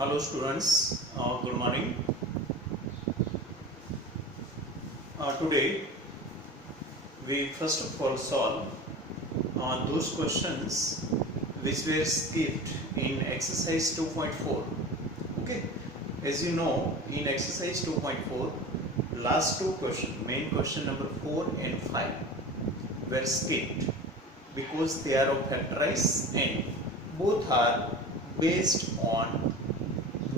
Hello students, good morning. Today we first of all solve those questions which were skipped in exercise 2.4. Okay, as you know, in exercise 2.4 last two questions, main question number 4 and 5 were skipped because they are of factorize and both are based on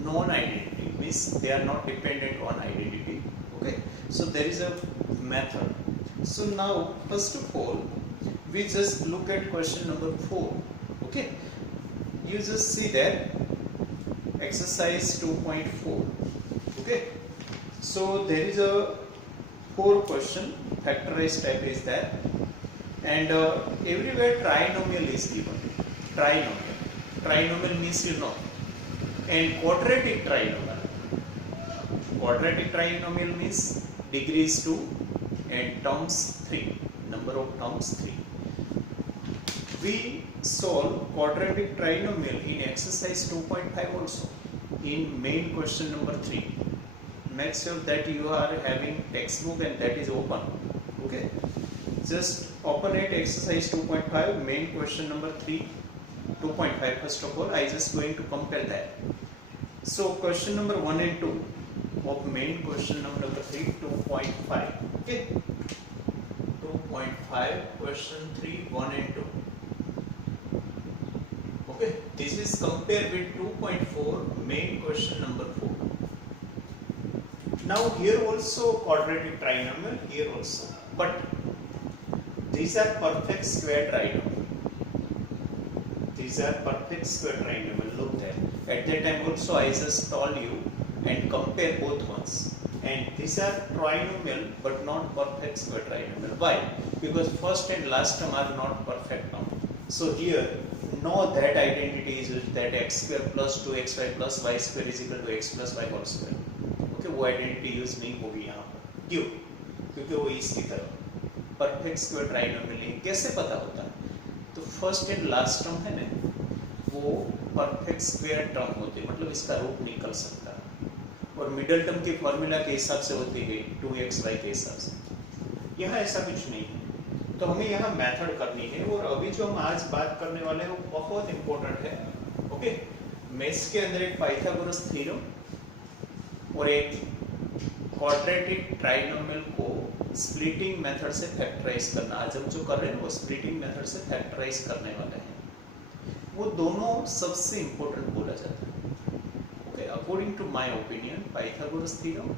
non-identity, means they are not dependent on identity. Okay, so there is a method. So now first of all we just look at question number 4. Okay, you just see that exercise 2.4. okay, so there is a 4 question, factorized type is there, and everywhere trinomial is given. Trinomial means you know, and quadratic trinomial means degrees 2 and terms 3, number of terms 3. We solve quadratic trinomial in exercise 2.5 also in main question number 3. Make sure that you are having textbook and that is open. Okay, just open it, exercise 2.5 main question number 3, 2.5. First of all I just going to compare that. So question number 1 and 2 of main question number 3, 2.5. Okay, 2.5 question 3, 1 and 2. Okay, this is compared with 2.4 main question number 4. Now here also quadratic trinomial, here also, but these are perfect square trinomial. These are perfect square trinomial. Look there. At that time also I just told you and compare both ones. And these are trinomial but not perfect square trinomial. Why? Because first and last term are not perfect now. So here know that identity is that x square plus 2xy plus y square is equal to x plus y whole square. Okay, वो identity use नहीं होगी यहाँ पर. क्यों? क्योंकि वो इसकी तरफ परफेक्ट स्क्वायर ट्राइनोमियल नहीं. कैसे पता होता है? तो फर्स्ट एंड लास्ट टर्म है ना, वो परफेक्ट स्क्वायर टर्म होते हैं, मतलब इसका रूट निकल सकता है, और मिडल टर्म के फॉर्मूला के हिसाब से होती है 2xy के हिसाब से. यहाँ ऐसा कुछ नहीं है, तो हमें यहाँ मेथड करनी है. और अभी जो हम आज बात करने वाले हैं वो बहुत इंपॉर्टेंट है. ओके, मैथ्स के अंदर एक पाइथागोरस थ्योरम और एक क्वाड्रेटिक ट्राइनोमियल को स्प्लिटिंग मेथड से फैक्टराइज करना. आज हम जो कर रहे हैं वो स्प्लिटिंग मेथड से फैक्टराइज करने वाले हैं. वो दोनों सबसे इंपॉर्टेंट बोला जाता है. Okay, according to my opinion Pythagoras theorem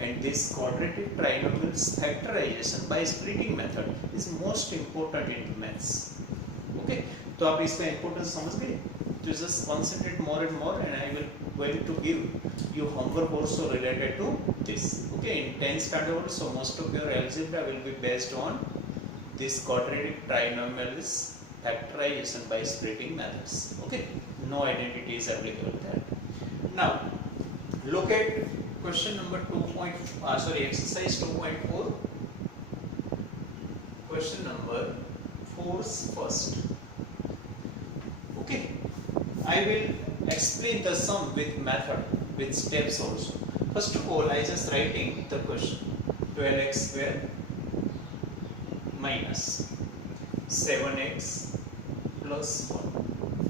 and this quadratic trinomials factorization by splitting method is most important in maths. Okay, तो आप इसका इंपॉर्टेंस समझ गए. तो just concentrate more and more, and I will going to give you homework also related to this. Okay, in 10th standard also most of your algebra will be based on this quadratic trinomials factorization by splitting methods. Okay, no identity is applicable there. Now look at question number 2. Exercise 2.4. Question number 4 first. Okay, I will explain the sum with method, with steps also. First of all, I just writing the question 12x square minus 7x plus 1.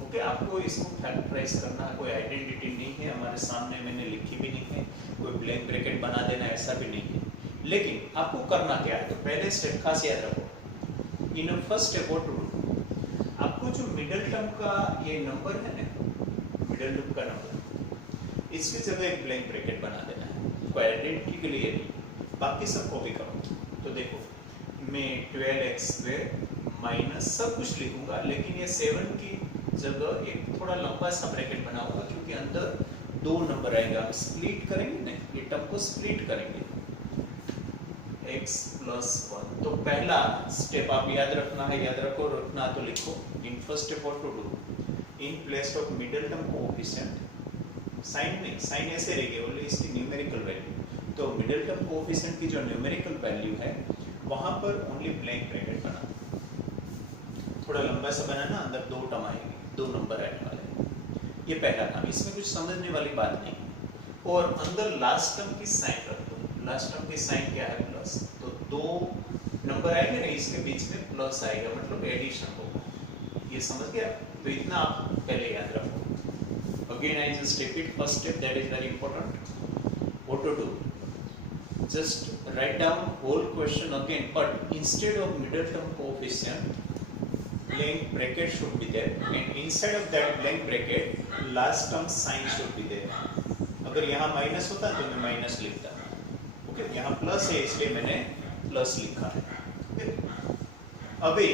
Okay, आपको इसको factorise करना, कोई identity नहीं है हमारे सामने, मैंने लिखी भी नहीं है, कोई ब्लैंक ब्रैकेट बना देना ऐसा भी नहीं है. लेकिन आपको करना क्या है, तो पहले स्टेप खास याद रखो. In first step what to do, आपको जो मिडिल टर्म का ये नंबर है ना, मिडिल टर्म का नंबर, इसकी जगह एक ब्लैंक ब्रैकेट बना देना है. कोई आइडेंटिटी के लिए नहीं, बाकी सबको भी करो. तो देखो मैं 12x स्क्वायर माइनस सब कुछ लिखूंगा, लेकिन ये 7 की जगह एक थोड़ा लंबा सा ब्रैकेट बनाऊंगा, क्योंकि अंदर 2 नंबर आएगा. हम स्प्लिट करेंगे ना, ये टर्म को स्प्लिट करेंगे x प्लस 1. तो पहला स्टेप आप याद रखना है, याद रखो, रखना तो लिखो. In first step what to do, in place of middle term coefficient, sign नहीं, साइन ऐसे रहेगी, ओनली इसकी न्यूमेरिकल वैल्यू. तो मिडिल टर्म कोएफिशिएंट की जो न्यूमेरिकल वैल्यू है वहां पर ओनली ब्लैंक ब्रैकेट बना, थोड़ा लंबा सा बनाना, अंदर 2 टर्म आएंगे, 2 नंबर आने वाले. ये पहला काम, इसमें कुछ समझने वाली बात नहीं। और अंदर लास्ट टर्म की साइन रख दो। लास्ट टर्म की साइन क्या है? प्लस। तो दो नंबर आएंगे ना, इसके बीच में प्लस आएगा, मतलब एडिशन होगा। ये समझ गया? तो इतना आप पहले याद रखो। Again I just repeat first step, that is very important. What to do? Just write down whole question again, but instead of middle term coefficient, blank bracket should be there, and inside of that blank bracket, last term sign should be there. अगर यहाँ minus होता तो मैं minus लिखता, okay? यहाँ plus है इसलिए मैंने प्लस लिखा है। अभी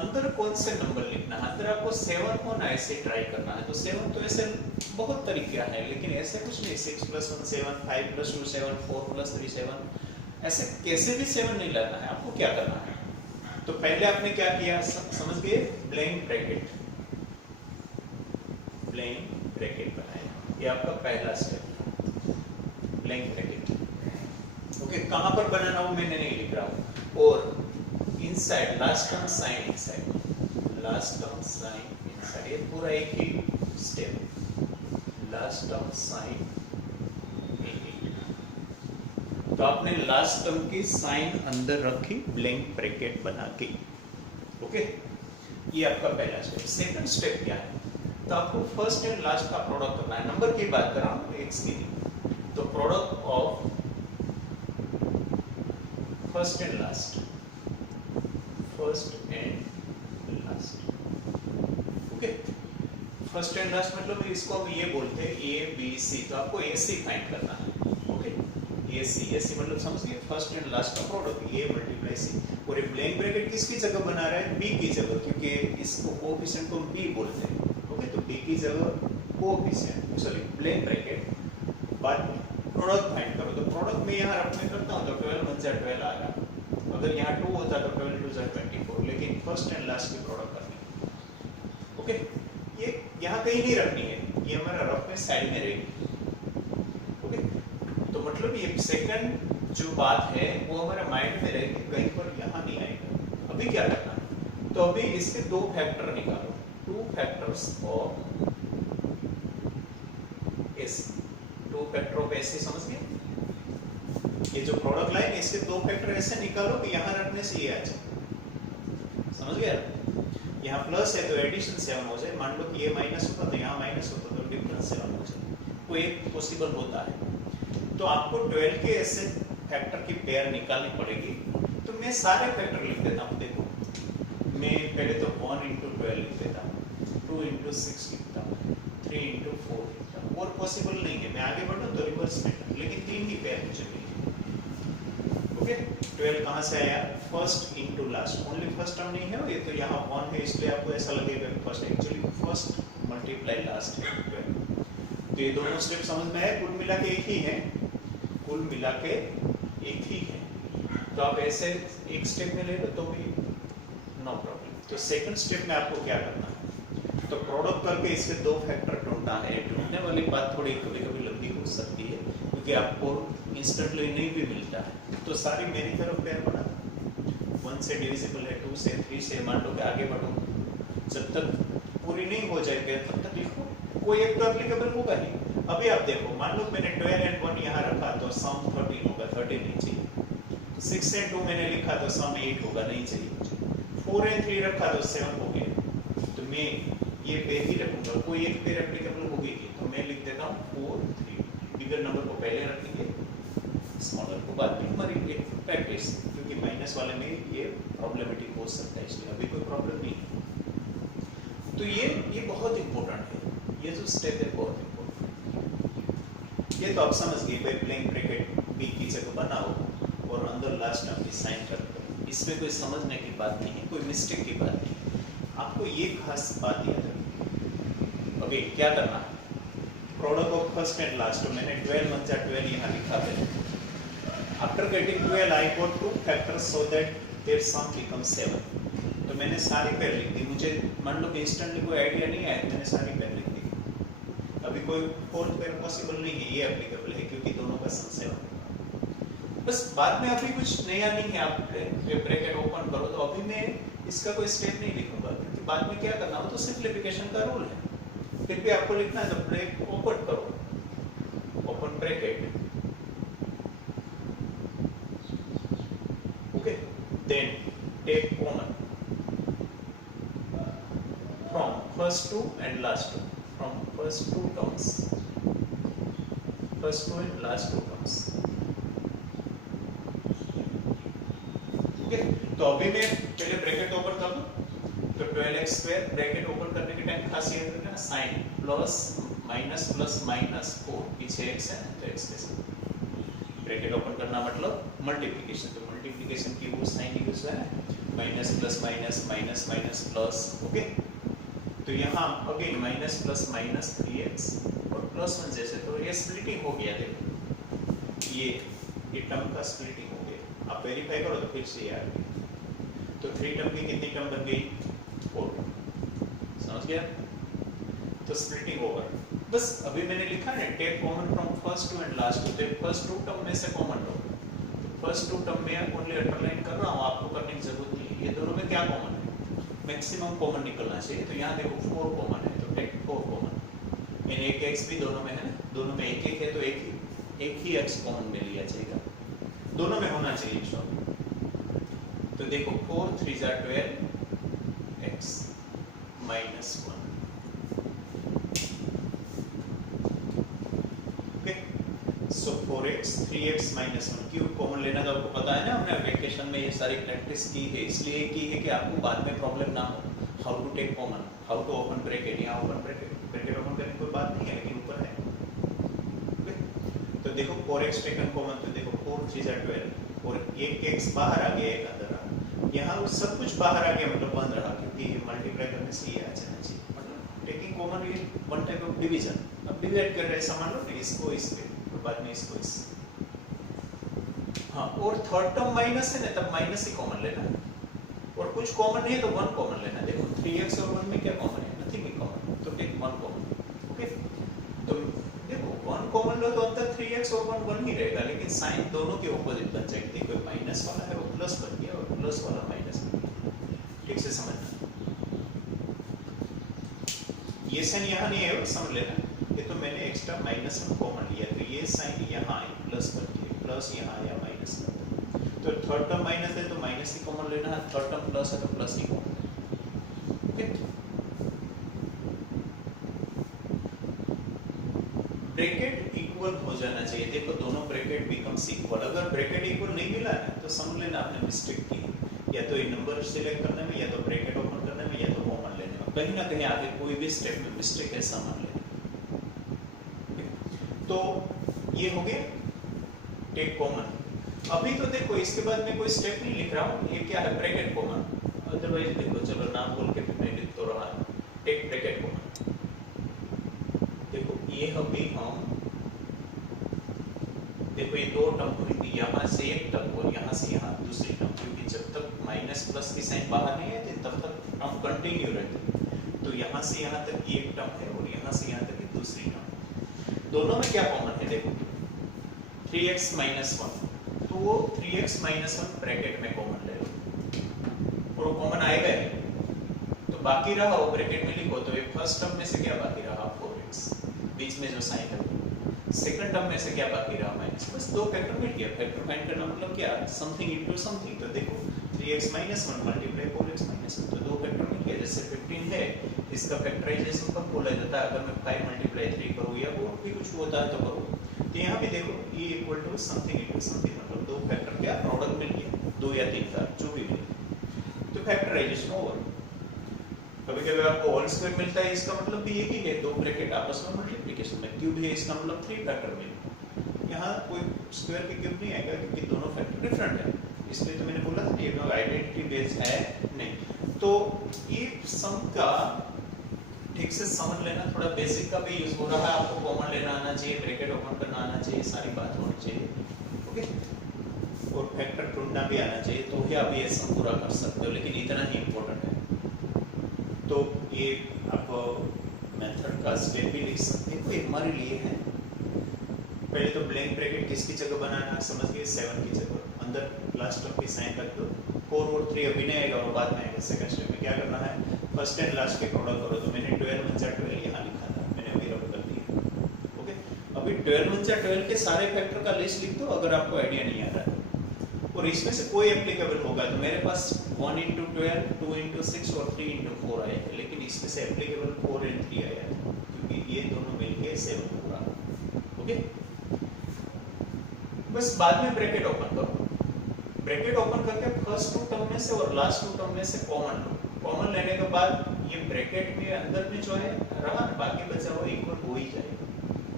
अंदर कौन से नंबर लिखना है? अंदर आपको 7 को ना ऐसे ट्राई करना है। तो 7 तो ऐसे बहुत तरीका है, लेकिन ऐसे कुछ नहीं। 6 + 1 7, 5 + 2 7, 4 + 3 7, ऐसे कैसे भी 7 नहीं लाना है। आपको क्या करना है? तो पहले आपने क्या किया, समझ गए? ब्लैंक ब्रैकेट, ब्लैंक ब्रैकेट बनाया। ये आपका पहला स्टेप, ब्लैंक ब्रैकेट। ओके, कहाँ पर बनाना वो मैंने नहीं लिख रहा हूँ। और inside last term sign, inside last term sign inside, ये पूरा एक ही स्टेप। लास्ट टर्म साइन, तो आपने लास्ट टर्म की साइन अंदर रखी ब्लैंक ब्रैकेट बना के, ओके? ये आपका पहला स्टेप। सेकंड स्टेप क्या है? तो आपको फर्स्ट एंड लास्ट का प्रोडक्ट करना है। नंबर की बात कर रहा हूँ, एक्स की नहीं। तो product of first and last, first and last, okay? First and last मतलब इसको हम ये बोलते हैं ए बी सी। तो आपको ए सी फाइंड करना है, ओके? ए सी मतलब समझ गए? फर्स्ट एंड लास्ट का प्रोडक्ट, ए × सी। और ये ब्लैंक ब्रैकेट किसकी जगह बना रहा है? बी की जगह, क्योंकि इसको कोएफिशिएंट को बी बोलते हैं, ओके? तो बी की जगह कोएफिशिएंट, सॉरी ब्लैंक ब्रैकेट, बाद में प्रोडक्ट फाइंड करो। तो प्रोडक्ट में यहाँ रखने करता हूँ तो 12 × 12 आ रहा। अगर यहाँ 2 होता तो 12 × 2 = 24, लेकिन फर्स्ट एंड लास्ट की प्रोडक्ट करनी, ओके? ये यहाँ कहीं नहीं रखनी है, ये हमारा रफ में साइड में रहेगी, ओके? तो मतलब ये सेकंड जो बात है वो हमारे माइंड में रहेगी, कहीं पर यहाँ नहीं आएगा। अभी क्या करना है? तो अभी इसके दो फैक्टर निकालो, 2 factors of S. 2 factor of S, समझ गए? ये जो प्रोडक्ट लाइन है इसके 2 फैक्टर ऐसे निकालो कि यहाँ रखने से ये आ जाए, समझ गया? यहाँ प्लस है तो एडिशन 7 हो जाए। मान लो कि ये माइनस होता तो यहाँ माइनस होता तो डिफरेंस 7 हो जाए। तो एक पॉसिबल होता है। तो आपको 12 के ऐसे फैक्टर की पेयर निकालनी पड़ेगी। तो मैं सारे फैक्टर लिख देता हूँ। देखो, मैं पहले तो 1 × 12 लिख देता हूँ, 2 × 6 लिखता हूँ, 3 × 4 लिखता हूँ। और पॉसिबल नहीं है, मैं आगे बढ़ूँ तो रिवर्स में, लेकिन 3 ही पेयर मुझे मिली, ओके? 12 कहाँ से आया? First into last, only first term नहीं है ये, तो यहाँ 1 है इसलिए आपको ऐसा लगेगा फर्स्ट, एक्चुअली फर्स्ट × लास्ट है 12। तो ये दोनों स्टेप समझ में आए? कुल मिला के एक ही है, कुल मिला के एक ही है। तो आप ऐसे एक स्टेप में ले लो तो भी नो प्रॉब्लम। तो सेकंड स्टेप में आपको क्या करना है? तो प्रोडक्ट करके इसके 2 फैक्टर ढूंढना है। ढूंढने वाली बात थोड़ी कभी-कभी लंबी हो सकती है, क्योंकि आपको इंस्टेंटली नहीं भी मिलता है। तो सारी मेरी तरफ पेयर बना, 1 से डिविजिबल है, 2 से, 3 से। मान लो कि आगे बढ़ो, जब तक पूरी नहीं हो जाएगी तब तक लिखो, कोई एक तो एप्लीकेबल होगा ही। अभी आप देखो, मान लो मैंने 12 और 1 यहाँ रखा तो सम 13 होगा, 13 नहीं चाहिए। 6 और 2 मैंने लिखा तो सम 8 होगा, नहीं चाहिए मुझे। 4 और 3 रखा तो 7 हो गया। तो मैं ये पेयर ही रखूंगा, कोई एक पेयर एप्लीकेबल होगी। तो मैं लिख देता हूँ 4 3। बिगर नंबर को पहले रखेंगे, स्मॉलर को बाद में। हमारी एक प्रैक्टिस, क्योंकि माइनस वाले में ये प्रॉब्लमेटिक हो सकता है, इसलिए अभी कोई प्रॉब्लम नहीं है। तो ये बहुत इंपॉर्टेंट है, ये जो स्टेप है बहुत इंपॉर्टेंट। ये तो आप समझ गए भाई, ब्लैंक ब्रैकेट बी की जगह बनाओ और अंदर लास्ट टर्म की साइन कर दो। इसमें कोई समझने की बात नहीं है, कोई मिस्टेक की बात नहीं है। आपको ये खास बात याद रखनी। अभी क्या करना है? Product of first and last, तो मैंने 12 × 12 यहाँ लिखा है। After getting 12 I got 2 factors so that their sum becomes 7। तो मैंने सारी पेयर लिख दी। मुझे मान लो कि इंस्टेंटली कोई आइडिया नहीं आया, मैंने सारी पेयर लिख दी। अभी कोई फोर्थ पेयर पॉसिबल नहीं है, ये एप्लीकेबल है क्योंकि दोनों का सम 7। बस बाद में अभी कुछ नया नहीं है। आप ब्रैकेट ओपन करो तो अभी मैं इसका कोई स्टेप नहीं लिखूंगा, क्योंकि बाद में क्या करना हो तो सिंप्लीफिकेशन का रूल है। फिर भी आपको लिखना है तो ब्रेक ओपन करो, open bracket, okay, then take common from first two and last two, from first two terms, first two and last two terms, okay। तो अभी मैं पहले ब्रैकेट ओपन कर दूं तो 12x स्क्वायर ब्रैकेट ओपन करने के टाइम खासियत है ना साइन प्लस माइनस 4 पीछे x है तो x के साथ ब्रैकेट ओपन करना मतलब मल्टीप्लिकेशन, तो मल्टीप्लिकेशन की वो साइन यूज है minus plus minus plus, okay. तो यहाँ अगेन माइनस प्लस 3x और प्लस 1 जैसे, तो ये स्प्लिटिंग हो गया, देखो ये टर्म का स्प्लिटिंग हो गया। आप वेरीफाई करो तो फिर से आ गई, तो 3 टर्म की कितनी टर्म बन गई 4, समझ गया। तो स्प्लिटिंग ओवर, बस अभी मैंने लिखा है take common from first two and last two, तो फर्स्ट टू टर्म में से कॉमन लो, फर्स्ट टू टर्म में ओनली अंडरलाइन कर रहा हूँ, आपको करने की जरूरत नहीं है। ये दोनों में क्या कॉमन है, मैक्सिमम कॉमन निकलना चाहिए, तो यहाँ देखो 4 कॉमन है तो टेक 4 कॉमन, इन एक x भी दोनों में है ना, दोनों में एक है तो एक ही x कॉमन में लिया जाएगा, दोनों में होना चाहिए शॉर्ट। तो देखो 4 3 जा 12 x माइनस 1, ओके। सो 4x 3x माइनस 1 क्यों कॉमन लेना, तो आपको पता है ना, हमने वेकेशन में ये सारी प्रैक्टिस की है, इसलिए की है कि आपको बाद में प्रॉब्लम ना हो। How to take common, how to open bracket, यहाँ ओपन ब्रैकेट ओपन करने की कोई बात नहीं है, लेकिन ऊपर है, ओके। तो देखो 4x टेकन कॉमन, तो देखो 4 3 जा 12 और एक x बाहर आ गया, एक अंदर आ गया, यहाँ सब कुछ बाहर आ गया मतलब बंद रहा, क्योंकि मल्टीप्लाई करने से ये आ जाना चाहिए, मतलब टेकिंग कॉमन ये वन टाइप ऑफ डिवीजन। अब डिवाइड कर रहे हैं, समझ लो ना, इसको इस पे बाद में इसको इस, हाँ। और थर्ड टर्म माइनस है ना, तब माइनस ही कॉमन लेना, और कुछ कॉमन नहीं है तो 1 कॉमन लेना। देखो 3x और 1 में क्या कॉमन है, नथिंग है कॉमन, तो टेक 1 कॉमन, ओके। तो देखो 1 कॉमन लो तो अंदर 3x और 1 ही रहेगा, लेकिन साइन दोनों के ऑपोजिट बन जाएगी। देखो माइनस वाला है वो प्लस बन गया और प्लस वाला माइनस बन गया, ठीक से समझना। ये साइन यहाँ नहीं है, समझ लेना, ये तो मैंने एक्स्ट्रा माइनस 1 कॉमन लिया, तो ये साइन यहाँ है प्लस बन गया, प्लस यहाँ आया माइनस बन गया। तो थर्ड टर्म माइनस है तो माइनस ही कॉमन लेना है, थर्ड टर्म प्लस है तो प्लस ही कॉमन लेना, ओके। ब्रैकेट इक्वल हो जाना चाहिए, देखो दोनों ब्रैकेट बिकम्स इक्वल। अगर ब्रैकेट इक्वल नहीं मिला है तो समझ लेना आपने मिस्टेक की, या तो ये नंबर सिलेक्ट करने में, या तो ब्रैकेट ओपन करने में, या तो कॉमन लेने में, कहीं ना कहीं आगे कोई भी स्टेप में मिस्टेक है, समझ लेना। तो ये हो गया टेक कॉमन। अभी तो देखो इसके बाद मैं कोई स्टेप नहीं लिख रहा हूँ, ये क्या है ब्रैकेट कॉमन, अदरवाइज देखो चलो नाम बोल के फिर मैं लिख तो रहा है टेक ब्रैकेट कॉमन। देखो ये अभी हम देखो ये दो टर्म हुई थी, यहाँ से एक टर्म और यहाँ से यहाँ दूसरी टर्म, क्योंकि जब तक माइनस प्लस की साइन बाहर नहीं आती तब तक टर्म कंटिन्यू रहती। तो यहाँ से यहाँ तक ये एक टर्म है और यहाँ से यहाँ तक दूसरी टर्म, दोनों में क्या कॉमन है, देखो 3x माइनस 1, तो वो 3x माइनस 1 ब्रैकेट में कॉमन ले लो, और वो कॉमन आएगा ही, तो बाकी रहा वो ब्रैकेट में लिखो, तो ये फर्स्ट टर्म में से क्या बाकी रहा 4x, बीच में जो साइन है, सेकंड टर्म में से क्या बाकी रहा माइनस, बस दो फैक्टर मिल गया। फैक्टर फाइंड करना मतलब क्या, समथिंग इनटू समथिंग, तो देखो 3x minus 1 multiply 4x minus 1, तो दो फैक्टर मिल गया। जैसे 15 है, इसका फैक्टराइजेशन कब बोला जाता है, अगर मैं 5 मल्टीप्लाई 3 करूँ या और भी कुछ होता है तो करूँ, तो यहाँ भी देखो e equal to something into something, मतलब दो फैक्टर क्या प्रोडक्ट मिल गया, 2 या 3 का जो भी मिले, तो फैक्टराइजेशन ओवर। कभी कभी आपको होल स्क्वायर मिलता है, इसका मतलब भी यही है, दो ब्रैकेट आपस में मल्टीप्लिकेशन में, क्यूब है इसका मतलब 3 फैक्टर मिले। यहाँ कोई स्क्वायर के क्यूब नहीं आएगा क्योंकि दोनों फैक्टर डिफरेंट है, इसलिए तो मैंने बोला था ये आइडेंटिटी बेस है नहीं। तो ये सम का ठीक से समझ लेना, थोड़ा बेसिक का भी यूज हो रहा है, आपको कॉमन लेना आना चाहिए, ब्रैकेट ओपन करना आना चाहिए, सारी बात होनी चाहिए, ओके। और फैक्टर ढूंढना भी आना चाहिए, तो ही आप ये सम पूरा कर सकते हो, लेकिन इतना ही इम्पोर्टेंट है। तो ये आप मेथड का स्टेप भी लिख सकते हैं, तो हमारे लिए है पहले तो ब्लैंक ब्रैकेट किसकी जगह बनाना समझ गए, 7 की जगह अंदर लास्ट टर्म की साइन रख दो, 4 और 3 अभी नहीं आएगा और बाद में आएगा। सेकंड स्टेप में क्या करना है, फर्स्ट एंड लास्ट के प्रोडक्ट करो, तो मैंने 12 1 12 यहाँ लिखा था, अभी 12 × 12 के सारे फैक्टर का लिस्ट लिख दो अगर आपको आइडिया नहीं आ रहा है, और इसमें से कोई एप्लीकेबल होगा तो मेरे पास 1 × 12, 2 × 6 और 3 × 4 आया है, लेकिन इसमें से एप्लीकेबल 4 और 3 आया है क्योंकि ये दोनों मिलके 7 पूरा। ओके, बस बाद में ब्रैकेट ओपन करो, ब्रैकेट ओपन करके फर्स्ट 2 टर्म में से और लास्ट 2 टर्म में से कॉमन लो, कॉमन लेने के बाद ये ब्रैकेट में अंदर में जो है रहा ना, बाकी बचा हुआ इक्वल हो ही जाएगा,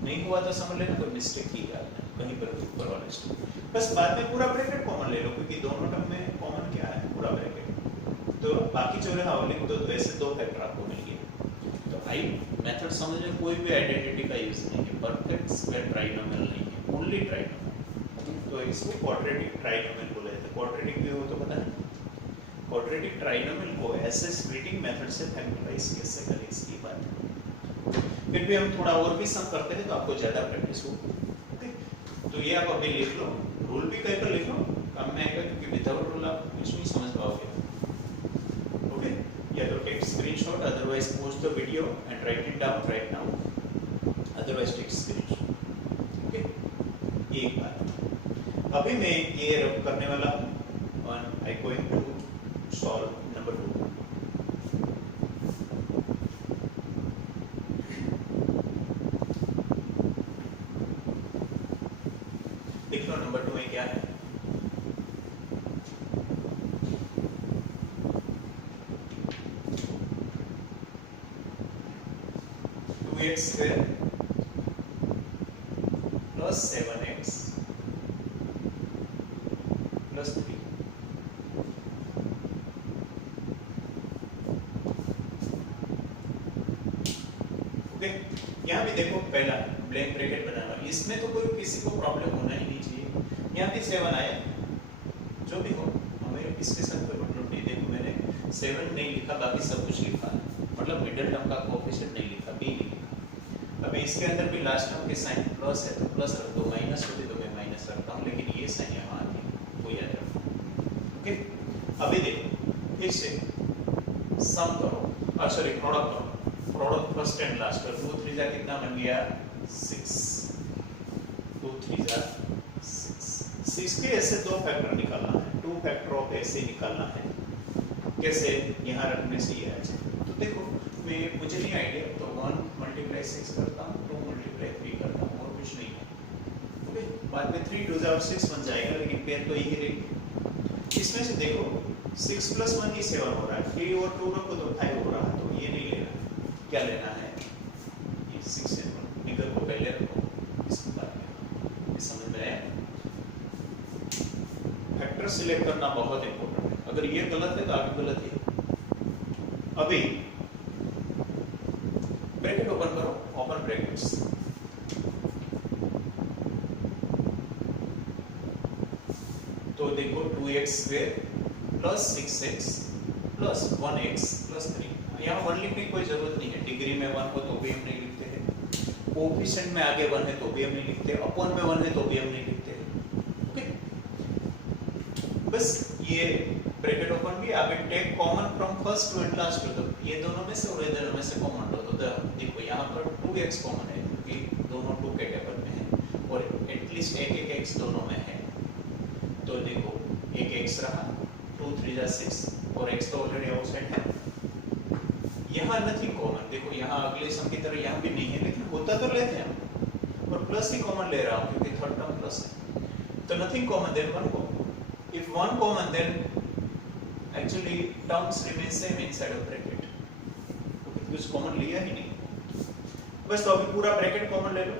नहीं हुआ तो समझ लेना कोई मिस्टेक की है कहीं पर ऊपर वाले स्टेप। बस बाद में पूरा ब्रैकेट कॉमन ले लो क्योंकि दोनों टर्म में कॉमन क्या है, पूरा ब्रैकेट, तो बाकी जो रहा वो लिख दो, तो ऐसे 2 फैक्टर आपको मिल गए। तो आई मेथड समझने में कोई भी आइडेंटिटी का यूज नहीं है, परफेक्ट स्क्वायर ट्राइनोमियल नहीं है, ओनली ट्राइनोमियल, तो इसको क्वाड्रेटिक ट्राइनोमियल बोला जाता है। क्वाड्रेटिक भी हो तो पता है, क्वाड्रेटिक ट्राइनोमियल को ऐसे स्प्लिटिंग मेथड से फैक्टराइज कैसे करें इसकी बात है। फिर भी हम थोड़ा और भी सम करते हैं तो आपको ज्यादा प्रैक्टिस होगी। ओके, तो ये आप अभी लिख लो, रूल भी कहीं पर लिख लो, काम में आएगा क्योंकि विदाउट रूल आप कुछ नहीं समझ पाओगे। ओके, या तो take screenshot, otherwise pause the video and write it down right now, otherwise take screenshot. Okay, एक बात अभी मैं ये रब करने वाला हूं और I going to solve number 2। देख लो नंबर 2 में क्या है, x square plus 7x plus 3। Okay, यहाँ भी देखो पहला ब्लैंक ब्रैकेट बनाना, इसमें तो कोई किसी को प्रॉब्लम होना ही नहीं चाहिए। यहाँ भी 7 आया, जो भी हो हमें इसके साथ कोई मतलब नहीं। देखो मैंने 7 नहीं लिखा, बाकी सब कुछ लिखा, मतलब मिडिल टर्म का कोएफिशिएंट नहीं लिखा, b लिखा। अभी इसके अंदर भी लास्ट टर्म के साइन प्लस है तो प्लस रख दो, माइनस होती तो मैं माइनस रखता हूँ, लेकिन ये साइन यहाँ आती है वो याद रखो। ओके, अभी देखो फिर से सम करो, और सॉरी प्रोडक्ट करो, प्रोडक्ट फर्स्ट एंड लास्ट का 2 3 जा कितना बन गया 6, 2 3 जा 6 के ऐसे 2 फैक्टर निकालना है, 2 फैक्टर ऑफ ऐसे निकालना है, कैसे यहाँ रखने से ये आ जाए। तो देखो मैं मुझे नहीं आइडिया, तो 1 × 6 करता हूँ, 2 × 3 करता हूँ, और कुछ नहीं है। ओके, बाद में 3 2 जा 6 बन जाएगा, लेकिन पेयर तो यही रहेगी। इसमें से देखो 6 + 1 ही 7 हो रहा है, 3 और 2 रखो तो 5 हो रहा है, तो ये नहीं लेना, क्या लेना है ये 6 and 1 फिगर को पहले रखो, इसके बाद में समझ में आया। फैक्टर सिलेक्ट करना बहुत इंपॉर्टेंट है, अगर ये गलत है तो आगे गलत है। अभी ब्रैकेट ओपन करो, ओपन ब्रैकेट्स, तो देखो 2x² + 6x + 1x + 3। यहाँ 1 लिखने की कोई जरूरत नहीं है, डिग्री में 1 हो तो भी हम नहीं लिखते हैं, कोएफिशिएंट में आगे 1 है तो भी हम नहीं लिखते, अपॉन में 1 है तो भी हम नहीं लिखते हैं। ओके, बस ये ब्रैकेट ओपन भी, अभी take common from first two and last two, ये दोनों में से और ये दोनों में से कॉमन लो, तो देखो यहाँ पर 2x कॉमन है क्योंकि दोनों 2 के टेबल में है, और एटलीस्ट एक x दोनों में है, तो देखो एक x रहा, 2 3 जा 6 और x तो ऑलरेडी आउटसाइड है। यहाँ नथिंग कॉमन, देखो यहाँ अगले सम की तरह यहाँ भी नहीं है, लेकिन होता तो लेते हैं हम, और प्लस ही कॉमन ले रहा हूँ क्योंकि थर्ड टर्म प्लस है, तो nothing common then 1 common. If 1 common then actually terms remain same inside of bracket, क्योंकि कुछ कॉमन लिया ही नहीं। बस तो अभी पूरा ब्रैकेट कॉमन ले लो,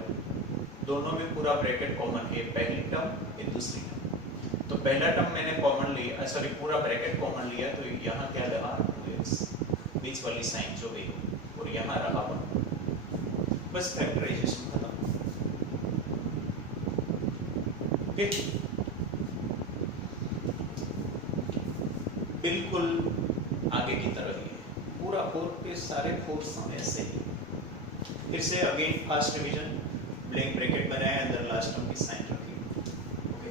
दोनों में पूरा ब्रैकेट कॉमन है, पहली टर्म ये दूसरी टर्म, तो पहला टर्म मैंने कॉमन लिया, सॉरी पूरा ब्रैकेट कॉमन लिया, तो यहाँ क्या लगा 2x, बीच वाली साइन जो गई, और यहाँ रहा 1, बस फैक्टराइजेशन खत्म। ओके, बिल्कुल आगे की तरह ही है, पूरा 4 के सारे 4 सम ऐसे ही। फिर से again first revision, blank bracket बनाया, अंदर लास्ट टर्म की साइन रखी, ओके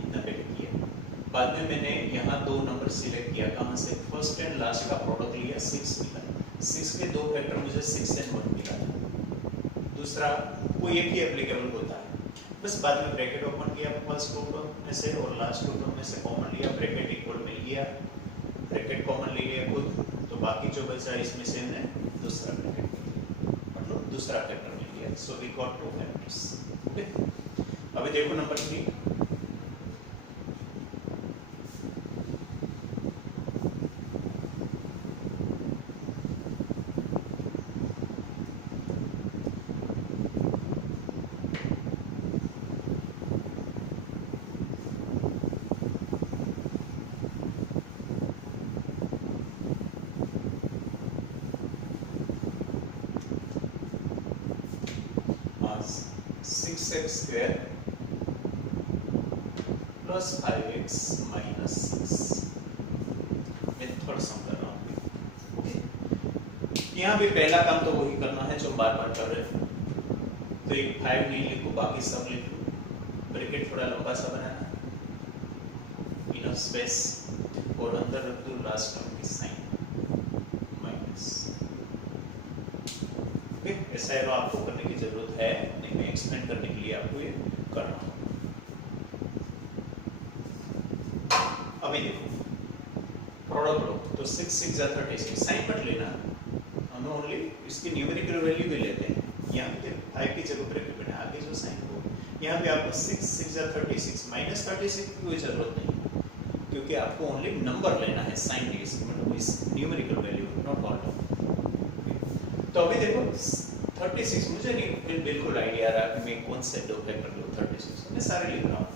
इतना ब्रैकेट किया। बाद में मैंने यहाँ 2 नंबर सिलेक्ट किया, कहाँ से, फर्स्ट एंड लास्ट का प्रोडक्ट लिया, 6 मिला, 6 के 2 फैक्टर मुझे 6 and 1 मिला, दूसरा कोई एक ही एप्लीकेबल होता है। बस बाद में ब्रैकेट ओपन किया फर्स्ट टू टर्म में से और लास्ट टू टर्म में से कॉमन लिया, ब्रैकेट इक्वल मिल गया, ब्रैकेट कॉमन ले लिया खुद, तो बाकी जो बचा इसमें से हमने दूसरा ब्रैकेट मतलब दूसरा फैक्टर मिल गया। So we got two factors. Okay, अभी देखो number 3। x square plus 5x minus 6 मैं थर्ड सम कर रहा हूँ। ओके, यहाँ भी पहला काम तो वही करना है जो हम बार बार कर रहे हैं। तो एक 5 नहीं लिखो, बाकी सब लिख लो, ब्रैकेट थोड़ा लंबा सा बनाना, इनफ स्पेस, और अंदर रख दो लास्ट टर्म की साइन माइनस। ओके, ऐसा है आपको करने की जरूरत है नहीं, मैं एक्सप्लेन करने के लिए आपको ये कर रहा हूँ। अभी देखो प्रोडक्ट लो, तो 6 6 जा 36, साइन मत लेना, हम ओनली इसकी न्यूमेरिकल वैल्यू भी लेते हैं। यहाँ पे 5 की जगह ब्रैकेट बना, आगे जो साइन हो, यहाँ पे आपको 6 6 जा 36 माइनस 36 की कोई जरूरत नहीं, क्योंकि आपको ओनली नंबर लेना है, साइन नहीं, मतलब इस numerical value not all term. तो अभी देखो 36, मुझे नहीं बिल्कुल आइडिया रहा कि मैं कौन से दो फैक्टर लूँ। 36 मैं सारे लिख रहा हूँ,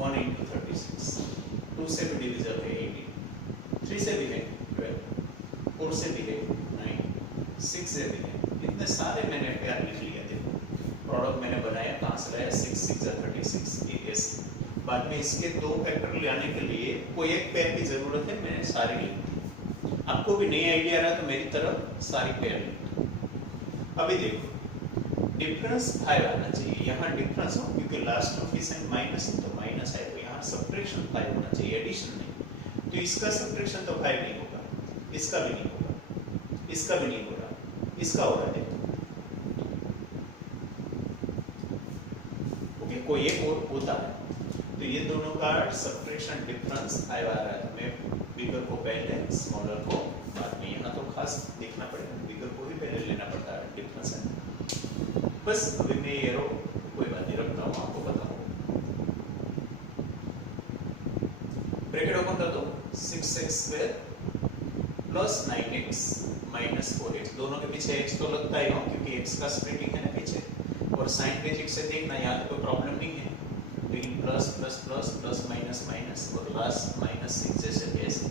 1 into 36, 2 से भी डिविजन है 18, 3 से भी है 12, 4 से भी है 9, 6 से भी है, इतने सारे मैंने प्यार लिख लिया। देखो प्रोडक्ट मैंने बनाया, कहाँ से लाया, 6 6 जा 36, ये बाद में इसके दो फैक्टर लाने के लिए कोई एक पेयर की जरूरत है, मैंने सारे लिख दिए। आपको भी नहीं आइडिया रहा तो मेरी तरफ सारी पेयर लिख दो। अभी देखो डिफरेंस 5 आना चाहिए, यहाँ डिफरेंस हो क्योंकि लास्ट टर्म की साइन माइनस है तो माइनस है, तो यहाँ सब्ट्रैक्शन 5 होना चाहिए, एडिशन नहीं। तो इसका सब्ट्रैक्शन तो 5 नहीं होगा, इसका भी नहीं होगा, इसका भी नहीं होगा, इसका होगा। देखो ओके, कोई एक और होता है, तो ये दोनों का सब्ट्रैक्शन डिफरेंस 5 आ रहा है, तो मैं बिगर को पहले स्मॉलर को बाद में, यहाँ तो खास देखना पड़ेगा, बिगर को ही पहले लेना पड़ता है, डिफरेंस है। बस अभी मैं ये रो कोई बात नहीं रखता हूँ, आपको बताऊँ। ब्रैकेट ओपन कर दो, 6x square plus 9x minus 4x, दोनों के पीछे x तो लगता ही हो क्योंकि x का स्प्लिटिंग है ना पीछे, और साइन बेसिक से देखना, यहाँ तो कोई प्रॉब्लम नहीं है, लेकिन plus plus plus plus minus minus और लास्ट माइनस 6 जैसे कैसे।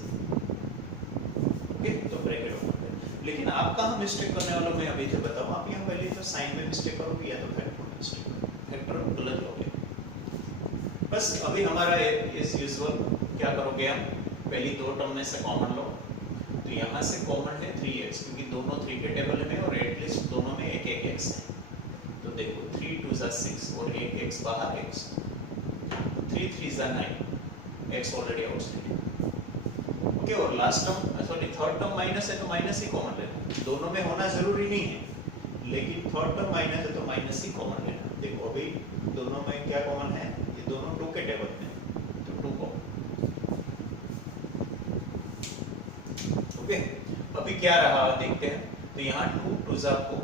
ओके, तो ब्रैकेट ओपन कर, लेकिन आप कहाँ मिस्टेक करने वाला मैं अभी तो बताऊँ। आप यहाँ पहले तो साइन में मिस्टेक करोगे या तो फैक्टर में मिस्टेक करोगे, फैक्टर गलत हो गया। बस अभी हमारा इस यूजुअल क्या करोगे, हम पहली दो टर्म में से कॉमन लो, तो यहाँ से कॉमन है 3x, क्योंकि दोनों 3 के टेबल में और एटलीस्ट दोनों में एक एक x है। तो देखो 3 2 जा 6 और एक x बाहर, x 3 3 जा 9, x ऑलरेडी आउटसाइड। ओके, और last term sorry third term minus है तो माइनस ही कॉमन लेना, दोनों में होना जरूरी नहीं है, लेकिन थर्ड टर्म माइनस है तो माइनस ही कॉमन लेना। देखो अभी दोनों में क्या कॉमन है, ये दोनों 2 के टेबल में, तो 2 कॉमन। ओके, अभी क्या रहा देखते हैं, तो यहाँ 2 2 जा 4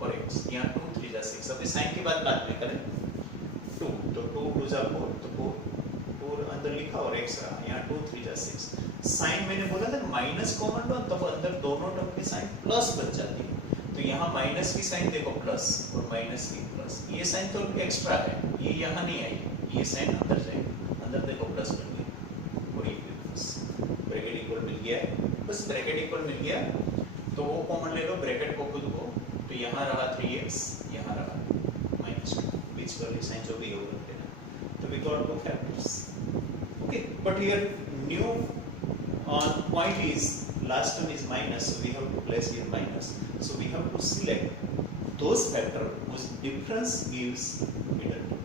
और x, यहाँ 2 3 जा 6। अभी साइन की बात बाद में करें, 2 तो 2 2 जा 4 तो 4 अंदर लिखा और x रहा, यहाँ 2 3 जा 6। साइन मैंने बोला था माइनस कॉमन लो, तब अंदर दोनों टर्म की साइन प्लस बन जाती है, तो यहाँ माइनस की साइन देखो प्लस और माइनस की प्लस, ये साइन तो एक्स्ट्रा है, ये यहाँ नहीं आई, ये साइन अंदर जाएगी, अंदर देखो प्लस बन गया और ये प्लस, ब्रैकेट इक्वल मिल गया, बस ब्रैकेट इक्वल मिल गया तो वो कॉमन ले लो ब्रैकेट को खुद को, तो यहाँ रहा 3x, यहाँ रहा -2, बीच वाली साइन जो भी होगा लेना, तो we got 2 factors. Okay, but here new point is last term is minus, so we have to place here minus, so we have to select those factor whose difference gives middle term,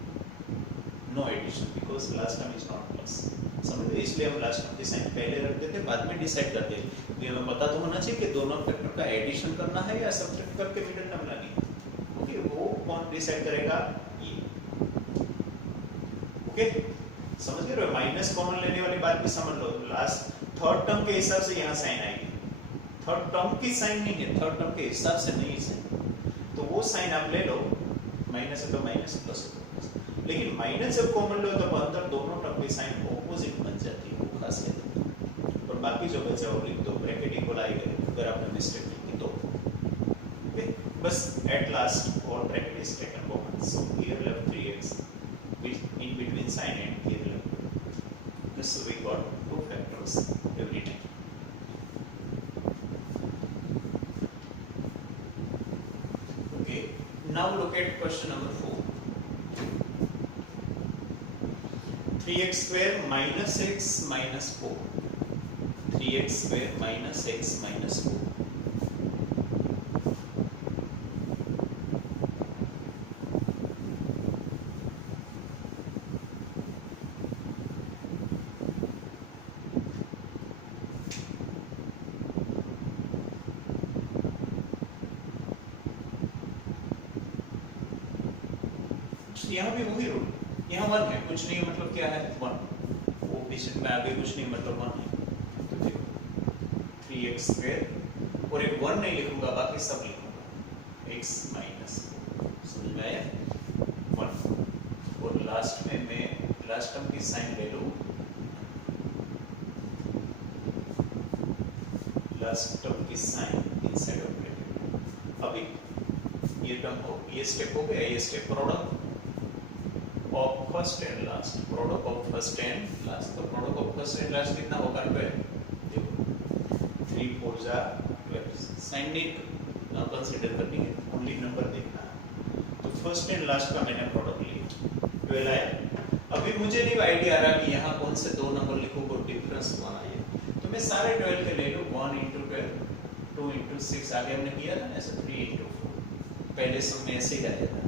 no addition because last term is not plus। समझे, इसलिए हम last term की sign पहले रख देते, बाद में decide करते हैं, क्योंकि हमें पता तो होना चाहिए कि दोनों फैक्टर का एडिशन करना है या सब्ट्रैक्ट करके मिडिल टर्म लानी है। ओके, वो कौन डिसाइड करेगा? ये। ओके, समझ गए? माइनस कॉमन लेने वाली बात भी समझ लो। लास्ट थर्ड टर्म के हिसाब से यहाँ साइन आएगी, थर्ड टर्म की साइन नहीं है, थर्ड टर्म के हिसाब से नहीं है, तो वो साइन आप ले लो, माइनस है तो माइनस, प्लस है तो प्लस। लेकिन माइनस जब कॉमन लो तो अंदर दोनों टर्म की साइन ऑपोजिट बन जाती है, वो खासियत है। और बाकी जो बचा वो लिख दो, ब्रैकेट इक्वल आएगा अगर आपने मिस्टेक लिखी तो। ओके, बस एट लास्ट और bracket is taken common, so here we have 3x with in between sign and here we have, so we got two factors every time. Okay, now look at question number 4. 3x square minus x minus 4. 3x square minus x minus 4. यहाँ भी वही rule, यहाँ 1 है, कुछ नहीं मतलब क्या है 1, कोएफिशिएंट में आगे कुछ नहीं मतलब 1 है। तो देखो 3x स्क्वायर और एक 1 नहीं लिखूंगा, बाकी सब लिखूंगा x माइनस, समझ में आया? 1 और लास्ट में मैं लास्ट टर्म की साइन ले लूँ, लास्ट टर्म की साइन इनसाइड ऑफ ब्रैकेट। अभी ये टर्म हो, ये स्टेप हो गया, ये step product of first and last, product of first and last, तो product of first and last कितना होगा? 12। देखो 3 4 जा 12, साइन नहीं कंसीडर करनी है, ओनली नंबर देखना है। तो फर्स्ट एंड लास्ट का मैंने प्रोडक्ट लिया, 12 आया। अभी मुझे नहीं आइडिया आ रहा कि यहाँ कौन से दो नंबर लिखूँ को डिफरेंस 1 आए, तो मैं सारे 12 के ले लूँ, 1 into 12, 2 into 6, आगे हमने किया था ना ऐसे, 3 into 4, पहले सब में ऐसे ही आया था।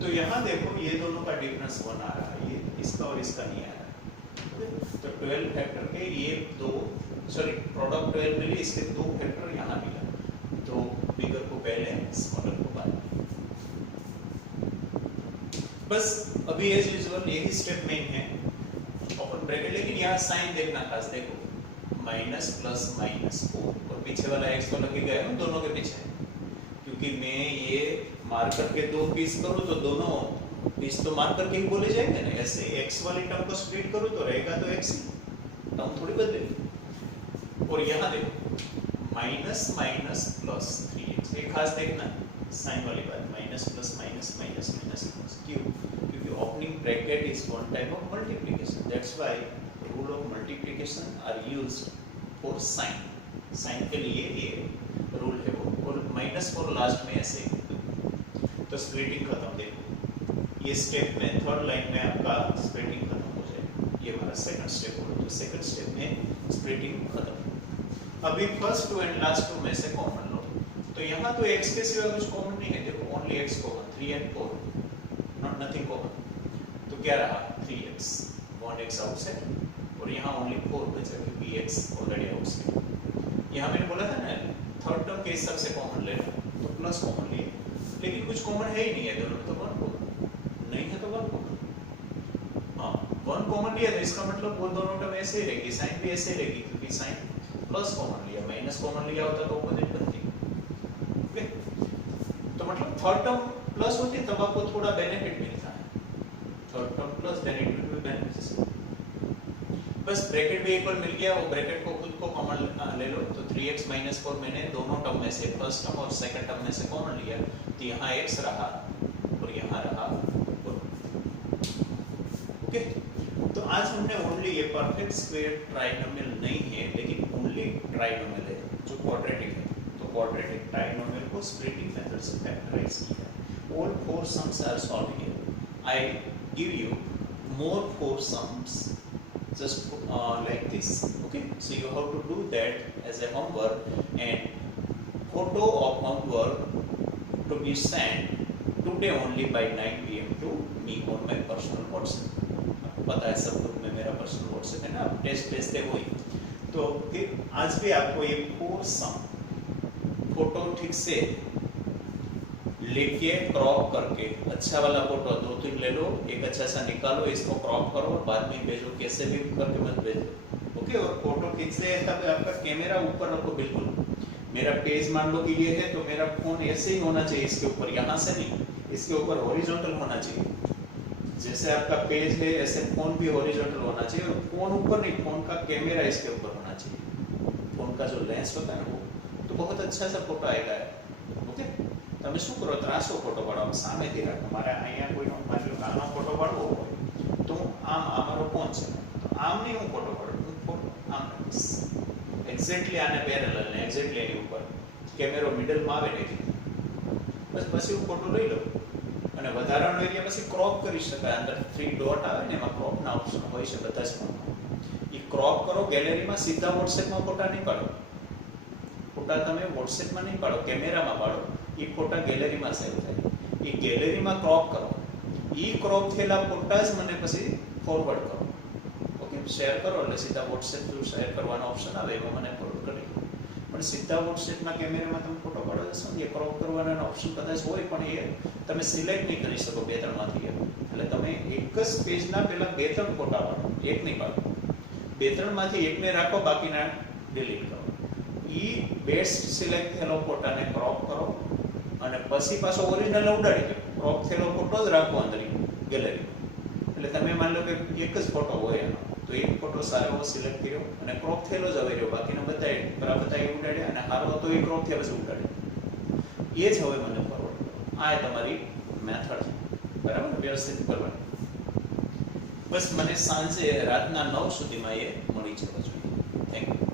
तो यहाँ देखो ये दोनों का डिफरेंस 1 आ रहा है, ये इसका और इसका नहीं आ रहा है। तो 12 फैक्टर के ये दो, सॉरी प्रोडक्ट 12 मिली, इसके दो फैक्टर यहाँ मिला, तो बिगर को पहले स्मॉलर को बाद में। बस अभी एज यूजुअल यही स्टेप मेन है, ओपन ब्रैकेट, लेकिन यहाँ साइन देखना खास, देखो माइनस प्लस माइनस 4 और पीछे वाला x वाला के गया दोनों के पीछे, क्योंकि मैं ये मार्कर के दो पीस करूं तो दोनों पीस तो मार्कर के ही बोले जाएंगे ना, ऐसे x वाली टर्म को स्प्लिट करूं तो रहेगा तो x ही, टर्म थोड़ी बदलेगी। और यहाँ देखो माइनस माइनस प्लस 3x, एक खास देखना साइन वाली बात, minus plus minus minus minus plus, क्यों? क्योंकि opening bracket is one type of multiplication, that's why rule of multiplication are used for sign, sign के लिए ये रूल है वो। और माइनस फॉर लास्ट में ऐसे तो स्प्लिटिंग खत्म, देखो ये स्टेप में थर्ड लाइन में आपका स्प्लिटिंग खत्म हो जाएगा, ये हमारा सेकंड स्टेप हो, तो सेकंड स्टेप में स्प्लिटिंग खत्म। अभी first two and last two में से कॉमन लो, तो यहाँ तो x के सिवा कुछ कॉमन नहीं है, देखो only x common, 3 and 4 not nothing common, तो क्या रहा 3x, 1x आउटसाइड, और यहाँ ओनली 4 बचा क्योंकि x ऑलरेडी आउटसाइड। यहाँ मैंने बोला था ना थर्ड टर्म के हिसाब से कॉमन ले लो, तो प्लस कॉमन लिए, लेकिन कुछ कॉमन है ही नहीं है दोनों में, तो 1 कॉमन नहीं है तो 1 कॉमन, हाँ 1 कॉमन लिया तो इसका मतलब वो दोनों टर्म ऐसे ही रहेगी, साइन भी ऐसे ही रहेगी, क्योंकि साइन प्लस कॉमन लिया, माइनस कॉमन लिया होता तो ऑपोजिट बनती। ओके, तो मतलब थर्ड टर्म प्लस होती तब आपको थोड़ा बेनिफिट मिलता है, third term plus then it will be beneficial. बस ब्रैकेट भी एक बार मिल गया, वो ब्रैकेट को खुद को कॉमन ले लो, तो 3x माइनस 4 मैंने दोनों टर्म में से फर्स्ट टर्म और सेकंड टर्म में से कॉमन लिया, तो यहाँ x रहा और यहाँ रहा 4। ओके, तो आज हमने ओनली ये परफेक्ट स्क्वायर ट्राइनोमियल नहीं है, लेकिन ओनली ट्राइनोमियल है जो क्वाड्रेटिक है, तो क्वाड्रेटिक ट्राइनोमियल को स्प्लिटिंग मेथड से फैक्टराइज किया। All 4 sums are solved here, I give you more 4 sums just like this. Okay, so you have to do that as a homework, and photo of homework to be sent today only by 9 PM to me on my personal WhatsApp. आपको पता है सब group में मेरा personal WhatsApp है ना, आप test भेजते हो ही, तो फिर आज भी आपको ये 4 सम फोटो ठीक से लेके क्रॉप करके अच्छा वाला फोटो 2-3 ले लो, एक अच्छा सा निकालो, इसको क्रॉप करो, बाद में भेजो, कैसे भी करके मत भेजो, ओके। और फोटो खींचते हैं तब आपका कैमरा ऊपर रखो बिल्कुल। मेरा पेज मान लो कि ये है तो मेरा फोन ऐसे ही होना चाहिए, इसके ऊपर, यहाँ से नहीं, इसके ऊपर हॉरिजॉन्टल होना चाहिए। जैसे आपका पेज है ऐसे फोन भी हॉरिजॉन्टल होना चाहिए, और फोन ऊपर नहीं, फोन का कैमरा इसके ऊपर होना चाहिए। फोन का जो लेंस होता है ना वो, तो बहुत अच्छा सा फोटो आएगा, ओके। તમે શું કરો, ત્રાસો ફોટો પાડો, સામેથી રાખો, મારે અહીંયા કોઈનો માની લો આનો ફોટો પાડવો હોય તો આમ, આ મારો ફોન છે તો આમ નહીં હું ફોટો પાડું, હું ફોટો આમ રાખીશ એક્ઝેક્ટલી આને પેરેલલ ને એક્ઝેક્ટલી એની ઉપર કેમેરો મિડલમાં આવે ને એવી, બસ પછી હું ફોટો લઈ લઉં। અને વધારાનો એરિયા પછી ક્રોપ કરી શકાય, અંદર 3 ડોટ આવે ને એમાં ક્રોપના ઓપ્શન હોય છે બધા જ ફોનમાં, એ ક્રોપ કરો। ગેલેરીમાં સીધા વોટ્સએપમાં ફોટા નહીં પાડો, ફોટા તમે વોટ્સએપમાં નહીં પાડો, કેમેરામાં પાડો, એ ફોટા ગેલેરીમાં સેવ થાય, એ ગેલેરીમાં ક્રોપ કરો, એ ક્રોપ થયેલા ફોટા જ મને પછી ફોરવર્ડ કરો, ઓકે। શેર કરો એટલે સીધા વોટ્સએપ થ્રુ શેર કરવાનો ઓપ્શન આવે, એમાં મને ફોરવર્ડ કરી દો। પણ સીધા વોટ્સએપના કેમેરામાં તમે ફોટો પાડો છો ને, એ ક્રોપ કરવાનો ઓપ્શન કદાચ હોય પણ એ તમે સિલેક્ટ નહીં કરી શકો 2-3 માંથી, એટલે તમે એક જ પેજના પહેલા 2-3 ફોટા પાડો, એક નહીં પાડો, 2-3 માંથી એકને રાખો, બાકીના ડિલીટ કરો। એ બેસ્ટ સિલેક્ટ થયેલો ફોટાને ક્રોપ કરો અને પછી પાછો ઓરિજિનલ ઉડાડી દો, ક્રોપ થયેલો ફોટો જ રાખો અંદર ગેલેરીમાં। એટલે તમે માની લો કે એક જ ફોટો હોય એનો, તો એક ફોટો સારો એવો સિલેક્ટ કર્યો અને ક્રોપ થયેલો જ હવે રહ્યો, બાકીનો બધા ઉડાડ્યા, અને સારો હતો એ ક્રોપ થયા પછી ઉડાડ્યો, એ જ હવે મને ફોરવર્ડ કરો। આ તમારી મેથડ છે, બરાબર, વ્યવસ્થિત કરવાની। બસ મને સાંજે રાતના 9 સુધીમાં એ મળી જવો જોઈએ। Thank you.